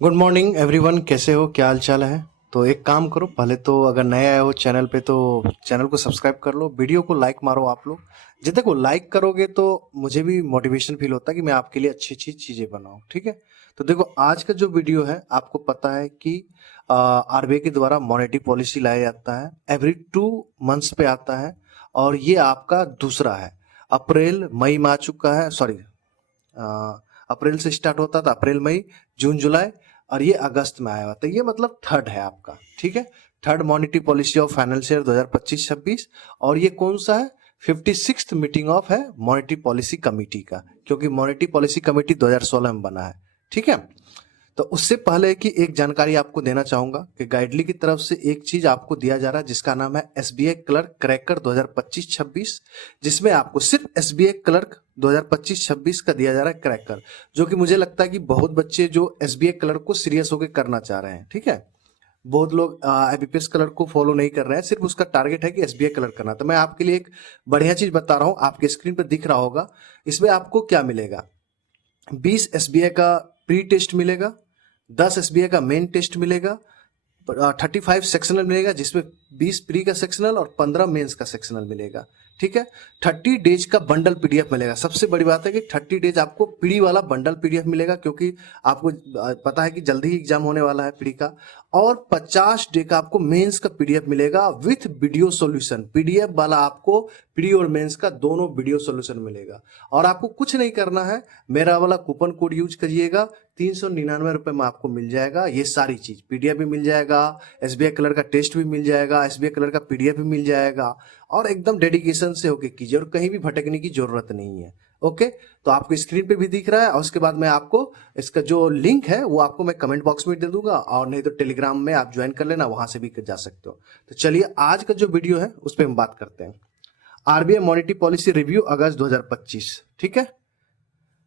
Good morning everyone, कैसे हो? क्या हाल चाल है? तो एक काम करो, पहले तो अगर नए आए हो चैनल पे तो चैनल को सब्सक्राइब कर लो, वीडियो को लाइक मारो आप लोग। जितने को लाइक करोगे तो मुझे भी मोटिवेशन फील होता है कि मैं आपके लिए अच्छी अच्छी चीज़ें बनाऊं, ठीक है? तो देखो, आज का जो वीडियो है, आपको पता है कि आरबीआई के द्वारा मॉनेटरी पॉलिसी लाया जाता है, एवरी 2 मंथ्स पे आता है। और ये आपका दूसरा है। अप्रैल मई में आ चुका है, सॉरी, अप्रैल से स्टार्ट होता था, अप्रैल मई जून जुलाई, और ये अगस्त में आया हुआ, तो ये मतलब थर्ड है आपका, ठीक है? Third monetary policy of financial 2025-26। और ये कौन सा है? 56th मीटिंग ऑफ है मॉनेटरी पॉलिसी कमेटी का, क्योंकि मॉनेटरी पॉलिसी कमेटी 2016 में बना है, ठीक है? तो उससे पहले की एक जानकारी आपको देना चाहूंगा कि गाइडली की तरफ से एक चीज आपको दिया जा रहा है जिसका नाम है एसबीआई क्लर्क क्रैकर 2025-26, जिसमें आपको सिर्फ एसबीआई क्लर्क 2025-26 का दिया जा रहा है क्रैकर, जो कि मुझे लगता है कि बहुत बच्चे जो एसबीआई क्लर्क को सीरियस होकर करना चाह रहे हैं, ठीक है? बहुत लोग आईबीपीएस क्लर्क को फॉलो नहीं कर रहे हैं, सिर्फ उसका टारगेट है कि एसबीआई क्लर्क करना। तो मैं आपके लिए एक बढ़िया चीज बता रहा हूँ, आपके स्क्रीन पर दिख रहा होगा। इसमें आपको क्या मिलेगा? 20 एसबीआई का प्री टेस्ट मिलेगा, 10 एसबीआई का मेन टेस्ट मिलेगा, 35 सेक्शनल मिलेगा, जिसमें 20 प्री का सेक्शनल और 15 मेंस का सेक्शनल मिलेगा, ठीक है? 30 डेज का बंडल पीडीएफ मिलेगा। सबसे बड़ी बात है कि 30 डेज आपको पीडी वाला बंडल पीडीएफ मिलेगा, क्योंकि आपको पता है कि जल्दी ही एग्जाम होने वाला है पीडी का। और 50 डे का आपको मेंस का पीडीएफ मिलेगा विथ वीडियो सॉल्यूशन। पीडीएफ वाला आपको प्री और मेंस का दोनों वीडियो सॉल्यूशन मिलेगा। और आपको कुछ नहीं करना है, मेरा वाला कूपन कोड यूज करिएगा, 399 रुपए में आपको मिल जाएगा ये सारी चीज। पीडीएफ भी मिल जाएगा, एसबीआई कलर का टेस्ट भी मिल जाएगा, एसबीआई कलर का पीडीएफ भी मिल जाएगा। और एकदम डेडिकेशन से होके कीजिए और कहीं भी भटकने की जरूरत नहीं है। ओके, तो आपको स्क्रीन पे भी दिख रहा है, और उसके बाद मैं आपको इसका जो लिंक है वो आपको मैं कमेंट बॉक्स में दे दूंगा, और नहीं तो टेलीग्राम में आप ज्वाइन कर लेना, वहां से भी जा सकते हो। तो चलिए, आज का जो वीडियो है उस पर हम बात करते हैं। आरबीआई मॉनेटरी पॉलिसी रिव्यू अगस्त 2025, ठीक है?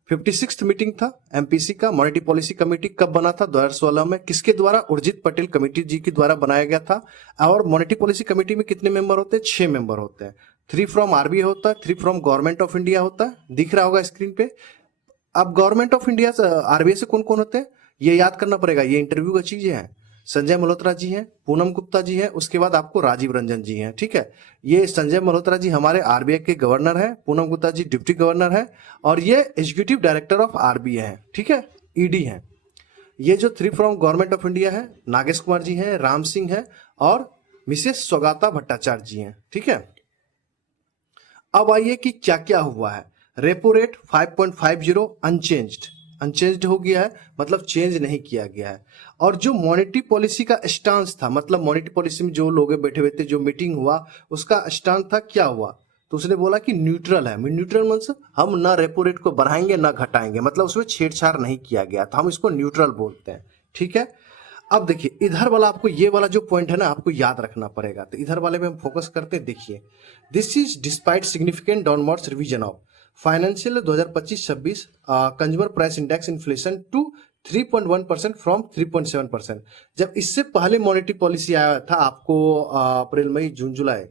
56th मीटिंग था एमपीसी का। मॉनेटरी पॉलिसी कमेटी कब बना था? 2016 में। किसके द्वारा? उर्जित पटेल कमेटी जी के द्वारा बनाया गया था। और मॉनेटरी पॉलिसी कमेटी में कितने मेंबर होते हैं? 6 मेंबर होते हैं। 3 फ्रॉम आरबीआई होता है, 3 फ्रॉम गवर्नमेंट ऑफ इंडिया होता है, दिख रहा होगा स्क्रीन पे। अब गवर्नमेंट ऑफ इंडिया आरबीआई से कौन कौन होते हैं ये याद करना पड़ेगा, ये इंटरव्यू का चीजें हैं। संजय मल्होत्रा जी हैं, पूनम गुप्ता जी हैं, उसके बाद आपको राजीव रंजन जी हैं, ठीक है? ये संजय मल्होत्रा जी हमारे आरबीआई के गवर्नर हैं, पूनम गुप्ता जी डिप्टी गवर्नर हैं, और ये एग्जीक्यूटिव डायरेक्टर ऑफ आरबीआई हैं, ठीक है? ईडी हैं। ये जो 3 फ्रॉम गवर्नमेंट ऑफ इंडिया है, नागेश कुमार जी हैं, राम सिंह है, और मिसेस स्वगाता भट्टाचार्य जी हैं, ठीक है? अब आइए कि क्या क्या हुआ है। रेपो रेट 5.50 अनचेंज्ड हो गया है, मतलब चेंज नहीं किया गया है। और जो मॉनेटरी पॉलिसी का स्टांस था, मतलब मॉनेटरी पॉलिसी में जो लोग बैठे हुए थे, जो मीटिंग हुआ, उसका स्टांस था, क्या हुआ? तो उसने बोला कि न्यूट्रल है। न्यूट्रल मीन्स हम ना रेपो रेट को बढ़ाएंगे ना घटाएंगे, मतलब उसमें छेड़छाड़ नहीं किया गया, तो हम इसको न्यूट्रल बोलते हैं, ठीक है? अब देखिए, इधर वाला आपको ये वाला जो पॉइंट है ना, आपको याद रखना पड़ेगा। तो इधर वाले में हम फोकस करते हैं। देखिए, this is despite significant downwards revision of financial 2025-26 consumer price index inflation to 3.1% from 3.7%। जब इससे पहले मॉनेटरी पॉलिसी आया था आपको अप्रैल मई जून जुलाई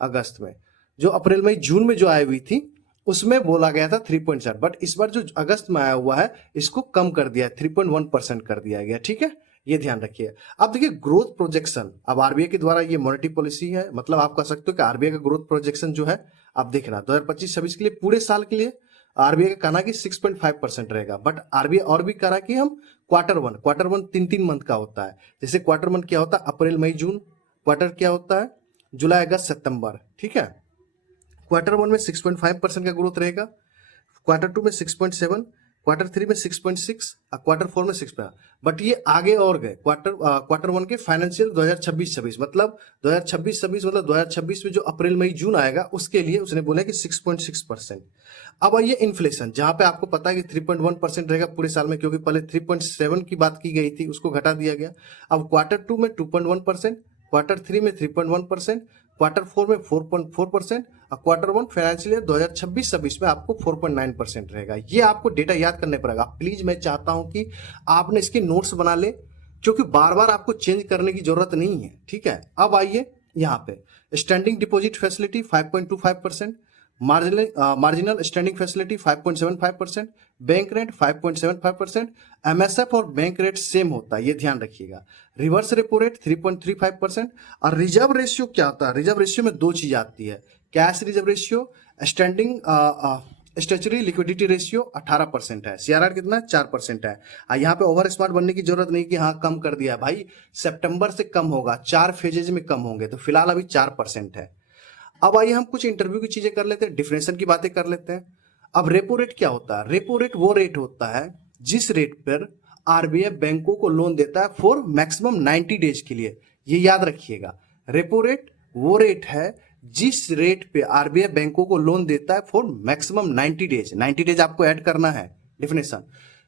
अगस्त में, जो अप्रैल मई जून में जो आई हुई थी, उसमें बोला गया था 3.7, बट इस बार जो अगस्त में आया हुआ है इसको कम कर दिया, 3.1% कर दिया गया, ठीक है? ये ध्यान रखिए। अब देखिए, ग्रोथ प्रोजेक्शन, अब आरबीआई के द्वारा ये मॉनेटरी पॉलिसी है, मतलब आप कह सकते हो कि आरबीआई का ग्रोथ प्रोजेक्शन जो है, आप देखना 2025-26 के लिए पूरे साल के लिए आरबीआई का कहना कि 6.5% रहेगा। बट आरबीआई और भी कह रहा कि हम क्वार्टर वन 3 मंथ का होता है। जैसे क्वार्टर वन क्या होता है? अप्रैल मई जून। क्वार्टर क्या होता है? जुलाई अगस्त सितंबर, ठीक है? क्वार्टर वन में 6.5% का ग्रोथ रहेगा, क्वार्टर टू में 6.7, क्वार्टर थ्री में 6.6, क्वार्टर फोर में 6। बट ये आगे और गए, क्वार्टर वन के फाइनेंशियल 2026-26, मतलब 2026-26, मतलब 2026 में जो अप्रैल मई जून आएगा उसके लिए उसने बोला कि 6.6%। अब आइए इन्फ्लेशन, जहां पे आपको पता है कि 3.1% रहेगा पूरे साल में, क्योंकि पहले 3.7 की बात की गई थी, उसको घटा दिया गया। अब क्वार्टर टू में 2.1%, क्वार्टर थ्री में 3.1%, क्वार्टर फोर में 4.4%, और क्वार्टर वन फाइनेंशियल ईयर 2026-26 में आपको 4.9% रहेगा। ये आपको डेटा याद करने पड़ेगा। प्लीज मैं चाहता हूं कि आपने इसके नोट्स बना ले, क्योंकि बार बार आपको चेंज करने की जरूरत नहीं है, ठीक है? अब आइए यहाँ पे, standing deposit facility 5.25%, marginal standing facility 5.75%, bank rate 5.75%, MSF और बैंक रेट सेम होता है, ये ध्यान रखिएगा। Reverse repo rate 3.35%। और रिजर्व रेशियो क्या होता है? रिजर्व रेशियो में दो चीज आती है, cash reserve ratio, standing statutory liquidity ratio 18% है। सीआरआर कितना है? 4% है। यहाँ पे ओवर स्मार्ट बनने की जरूरत नहीं कि हाँ कम कर दिया है भाई, सितंबर से कम होगा, 4 फेजेज में कम होंगे, तो फिलहाल अभी 4% है। अब आइए हम कुछ इंटरव्यू की चीजें कर लेते हैं, डिफरेंशियल की बातें कर लेते हैं। अब रेपो रेट क्या होता है? रेपो रेट वो रेट होता है जिस रेट पर आरबीआई बैंकों को लोन देता है फॉर मैक्सिमम 90 डेज के लिए, ये याद रखिएगा। रेपो रेट वो रेट है जिस रेट पे आरबीआई बैंकों को लोन देता है फॉर मैक्सिमम 90 डेज। 90 डेज आपको ऐड करना है। डिफिनेशन।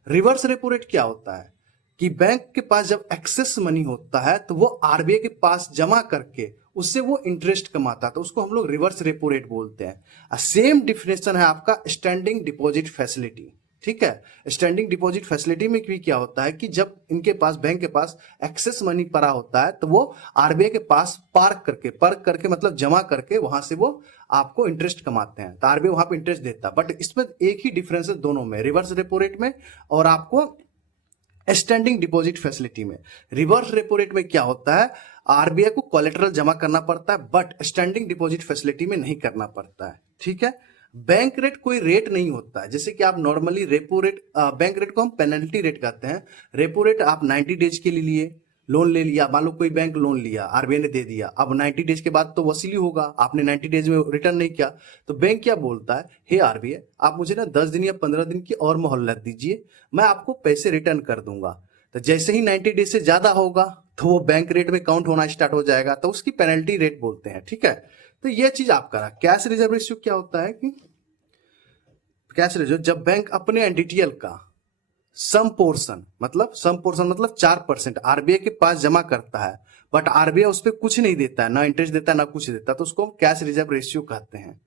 रिवर्स रेपो रेट क्या होता है कि बैंक के पास जब एक्सेस मनी होता है तो वो आरबीआई के पास जमा करके उससे वो इंटरेस्ट कमाता है, तो उसको हम लोग रिवर्स रेपो रेट बोलते हैं। सेम डिफिनेशन है आपका स्टैंडिंग डिपॉजिट फैसिलिटी। ठीक है, स्टैंडिंग डिपॉजिट फैसिलिटी में भी क्या होता है कि जब इनके पास, बैंक के पास एक्सेस मनी पड़ा होता है तो वो आरबीआई के पास पार्क करके मतलब जमा करके वहां से वो आपको इंटरेस्ट कमाते हैं, तो आरबीआई वहां पे इंटरेस्ट देता है। बट इसमें एक ही डिफरेंस है दोनों में, रिवर्स रेपो रेट में और आपको स्टैंडिंग डिपॉजिट फैसिलिटी में। रिवर्स रेपो रेट में क्या होता है, आरबीआई को कोलेटरल जमा करना पड़ता है, बट स्टैंडिंग डिपॉजिट फैसिलिटी में नहीं करना पड़ता है। ठीक है, बैंक रेट कोई रेट नहीं होता है, जैसे कि आप normally repo rate, bank rate को हम पेनल्टी रेट कहते हैं। रेपो रेट आप 90 डेज के लिए लोन ले लिया, मान लो कोई बैंक लोन लिया, आरबीआई ने दे दिया, अब 90 डेज के बाद तो वसूली होगा, आपने 90 डेज में रिटर्न नहीं किया, तो बैंक क्या बोलता है, हे आरबीआई आप मुझे ना 10 दिन या 15 दिन की और मोहलत दीजिए, मैं आपको पैसे रिटर्न कर दूंगा। तो जैसे ही 90 डेज से ज्यादा होगा तो वो बैंक रेट में काउंट होना स्टार्ट हो जाएगा, तो उसकी पेनल्टी रेट बोलते हैं। ठीक है, तो ये चीज आप करा। कैश रिजर्व रेशियो क्या होता है कि कैश रिजर्व जब बैंक अपने एनडीटीएल का सम पोर्शन मतलब 4% आरबीआई के पास जमा करता है, बट आरबीआई उस पर कुछ नहीं देता है, ना इंटरेस्ट देता है ना कुछ देता है, तो उसको हम कैश रिजर्व रेशियो कहते हैं।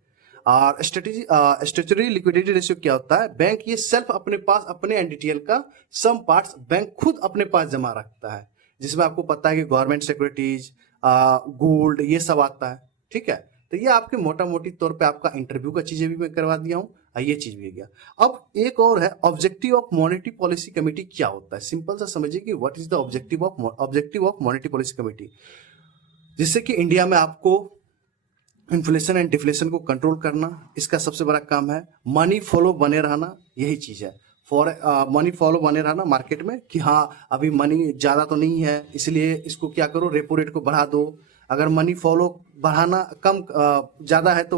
और स्टेचुटरी लिक्विडिटी रेशियो क्या होता है, बैंक ये सेल्फ अपने पास अपने एनडीटीएल का सम पार्ट्स बैंक खुद अपने पास जमा रखता है, जिसमें आपको पता है कि गवर्नमेंट सिक्योरिटीज, गोल्ड, ये सब आता है। ठीक है, तो ये आपके मोटा मोटी तौर पे आपका इंटरव्यू का चीजें भी मैं करवा दिया हूँ, ये चीज भी गया। अब एक और है, objective of monetary policy committee क्या होता है। सिंपल सा समझिए कि what is the objective of monetary policy committee, जिससे कि इंडिया में आपको इन्फ्लेशन एंड डिफ्लेशन को कंट्रोल करना, इसका सबसे बड़ा काम है। मनी फ्लो बने रहना, यही चीज है। फॉर मनी फ्लो बने रहना मार्केट में कि हाँ अभी मनी ज्यादा तो नहीं है, इसलिए इसको क्या करो, रेपो रेट को बढ़ा दो। अगर मनी फ्लो बढ़ाना कम ज्यादा है तो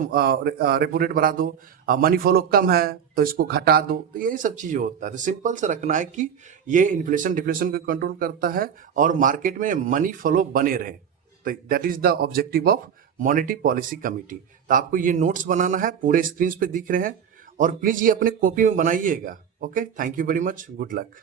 रेपो रेट बढ़ा दो, मनी फ्लो कम है तो इसको घटा दो, तो यही सब चीजें होता है। तो सिंपल से रखना है कि ये इन्फ्लेशन डिफ्लेशन को कंट्रोल करता है और मार्केट में मनी फ्लो बने रहे, तो that is the objective of monetary policy committee. तो आपको ये नोट्स बनाना है, पूरे स्क्रीन पे दिख रहे हैं, और प्लीज ये अपने कॉपी में बनाइएगा। Okay, thank you very much, good luck.